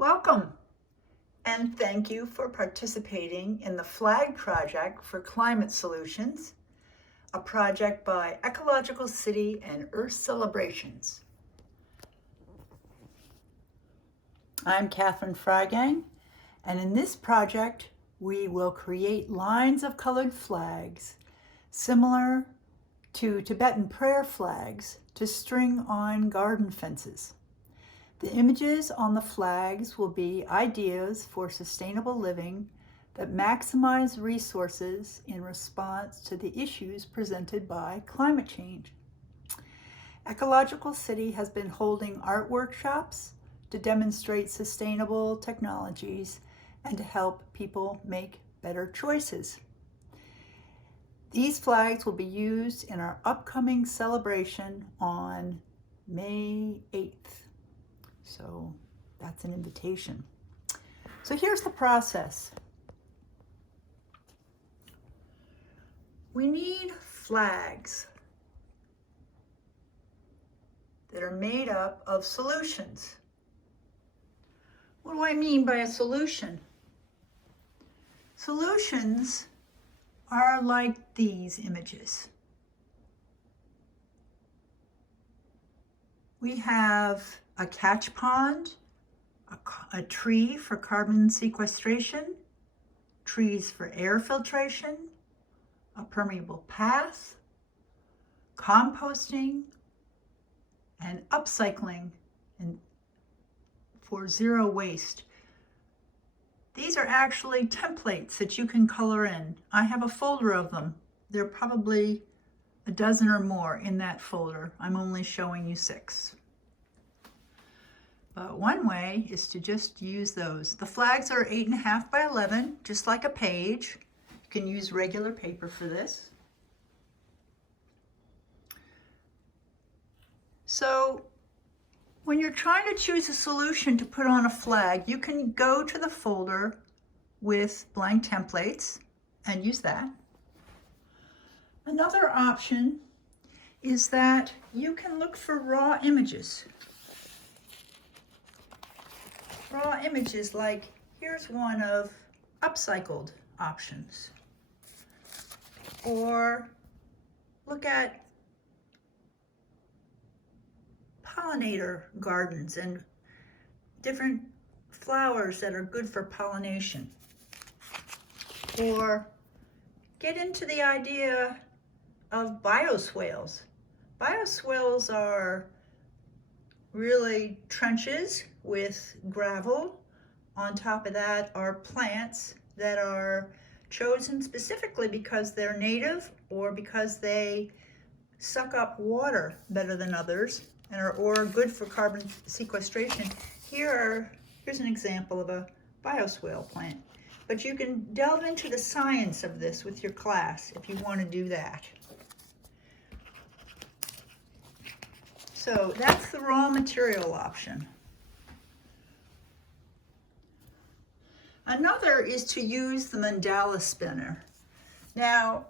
Welcome, and thank you for participating in the Flag Project for Climate Solutions, a project by Ecological City and Earth Celebrations. I'm Catherine Freigang, and in this project, we will create lines of colored flags similar to Tibetan prayer flags to string on garden fences. The images on the flags will be ideas for sustainable living that maximize resources in response to the issues presented by climate change. Ecological City has been holding art workshops to demonstrate sustainable technologies and to help people make better choices. These flags will be used in our upcoming celebration on May 8th. So that's an invitation. So here's the process. We need flags that are made up of solutions. What do I mean by a solution? Solutions are like these images. We have a catch pond, a tree for carbon sequestration, trees for air filtration, a permeable path, composting, and upcycling for zero waste. These are actually templates that you can color in. I have a folder of them. There are probably a dozen or more in that folder. I'm only showing you 6. But one way is to just use those. The flags are 8.5 by 11, just like a page. You can use regular paper for this. So when you're trying to choose a solution to put on a flag, you can go to the folder with blank templates and use that. Another option is that you can look for raw images. Raw images, like here's one of upcycled options. Or look at pollinator gardens and different flowers that are good for pollination. Or get into the idea of bioswales. Bioswales are really trenches with gravel. On top of that are plants that are chosen specifically because they're native or because they suck up water better than others and are good for carbon sequestration. Here's an example of a bioswale plant. But you can delve into the science of this with your class if you want to do that. So that's the raw material option. Another is to use the mandala spinner. Now,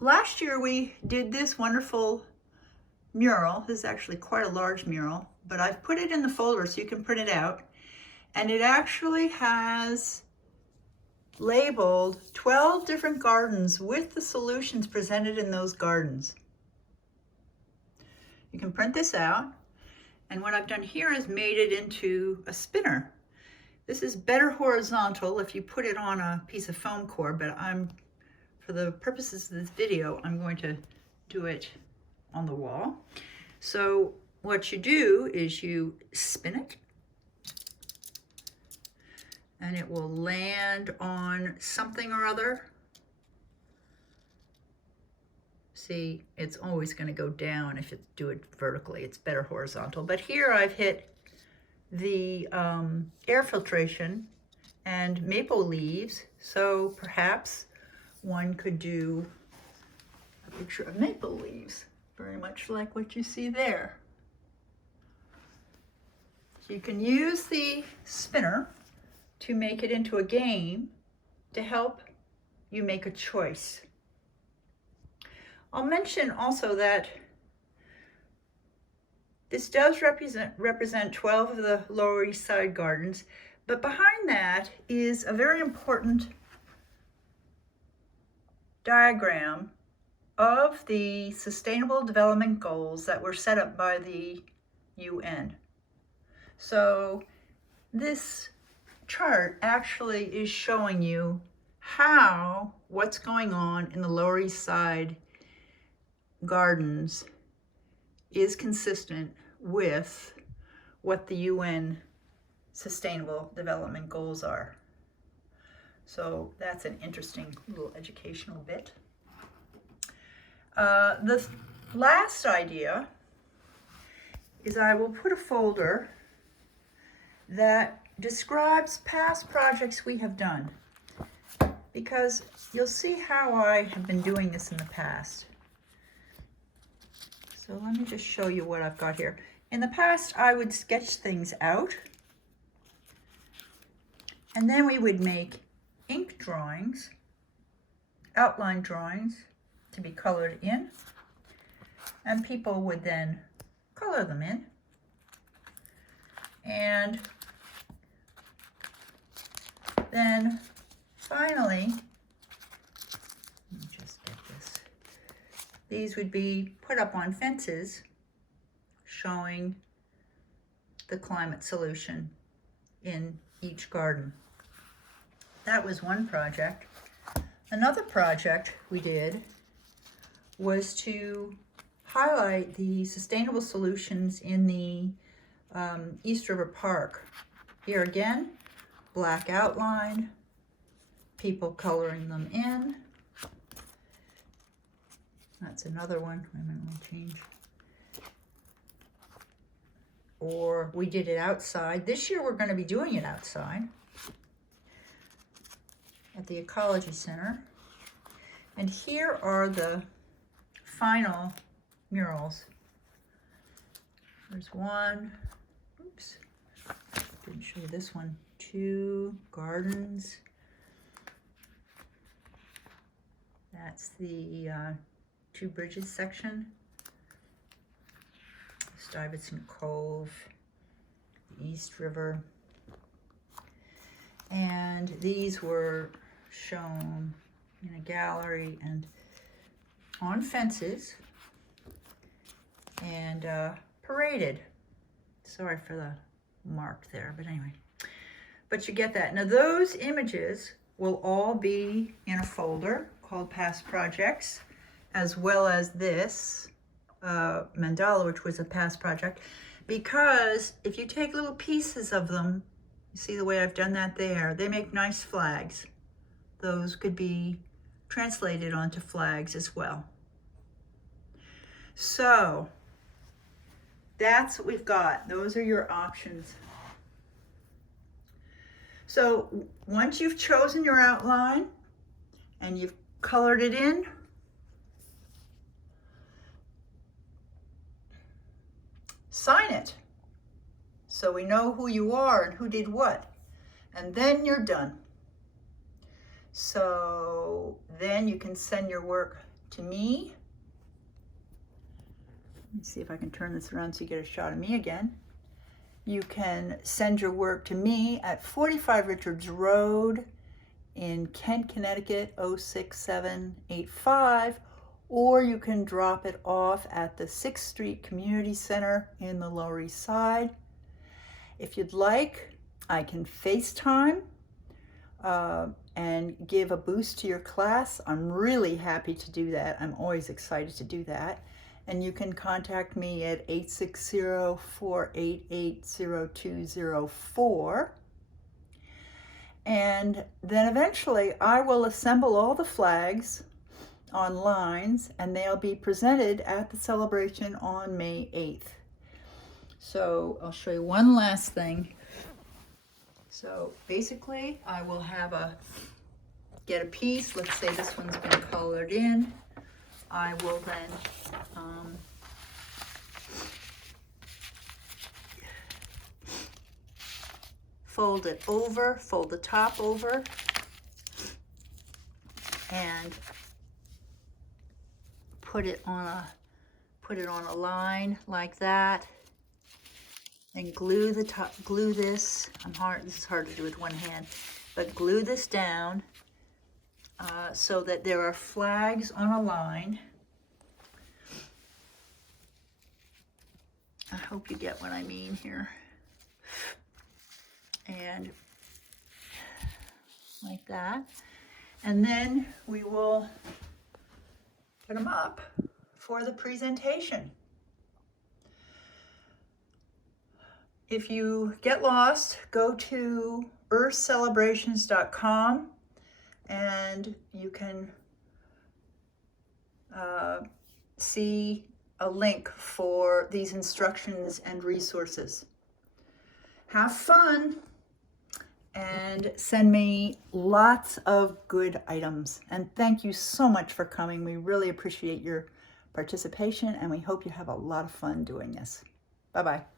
last year we did this wonderful mural. This is actually quite a large mural, but I've put it in the folder so you can print it out. And it actually has labeled 12 different gardens with the solutions presented in those gardens. You can print this out, and what I've done here is made it into a spinner. This is better horizontal if you put it on a piece of foam core, but for the purposes of this video, I'm going to do it on the wall. So what you do is you spin it, and it will land on something or other. See, it's always going to go down if you do it vertically. It's better horizontal. But here I've hit the air filtration and maple leaves. So perhaps one could do a picture of maple leaves, very much like what you see there. So you can use the spinner to make it into a game to help you make a choice. I'll mention also that This does represent 12 of the Lower East Side gardens, but behind that is a very important diagram of the Sustainable Development Goals that were set up by the UN. So this chart actually is showing you how what's going on in the Lower East Side gardens is consistent with what the UN Sustainable Development Goals are. So that's an interesting little educational bit. The last idea is I will put a folder that describes past projects we have done, because you'll see how I have been doing this in the past. So let me just show you what I've got here. In the past, I would sketch things out, and then we would make ink drawings, outline drawings to be colored in, and people would then color them in. And then finally, let me just get this. These would be put up on fences showing the climate solution in each garden. That was one project. Another project we did was to highlight the sustainable solutions in the East River Park. Here again, black outline, people coloring them in. That's another one. Wait a minute, we'll change. Or we did it outside. This year we're going to be doing it outside at the Ecology Center. And here are the final murals. There's one, oops, didn't show you this one, 2 gardens. That's the 2 bridges section. Stuyvesant Cove, East River. And these were shown in a gallery and on fences and paraded. Sorry for the mark there, but anyway. But you get that. Now those images will all be in a folder called Past Projects, as well as this mandala, which was a past project, because if you take little pieces of them, you see the way I've done that there, they make nice flags. Those could be translated onto flags as well. So that's what we've got. Those are your options. So once you've chosen your outline and you've colored it in, sign it so we know who you are and who did what, and then you're done. So then you can send your work to me. Let me see if I can turn this around so you get a shot of me again. You can send your work to me at 45 Richards Road in Kent, Connecticut 06785, or you can drop it off at the 6th Street Community Center in the Lower East Side. If you'd like, I can FaceTime and give a boost to your class. I'm really happy to do that. I'm always excited to do that. And you can contact me at 860-488-0204. And then eventually I will assemble all the flags on lines, and they'll be presented at the celebration on May 8th. So I'll show you one last thing. So basically I will get a piece. Let's say this one's been colored in. I will then fold it over, fold the top over, and put it on a line like that. and glue the top, glue this. This is hard to do with one hand, but glue this down so that there are flags on a line. I hope you get what I mean here. And like that. And then we will put them up for the presentation. If you get lost, go to earthcelebrations.com and you can see a link for these instructions and resources. Have fun and send me lots of good items. And thank you so much for coming. We really appreciate your participation and we hope you have a lot of fun doing this. Bye-bye.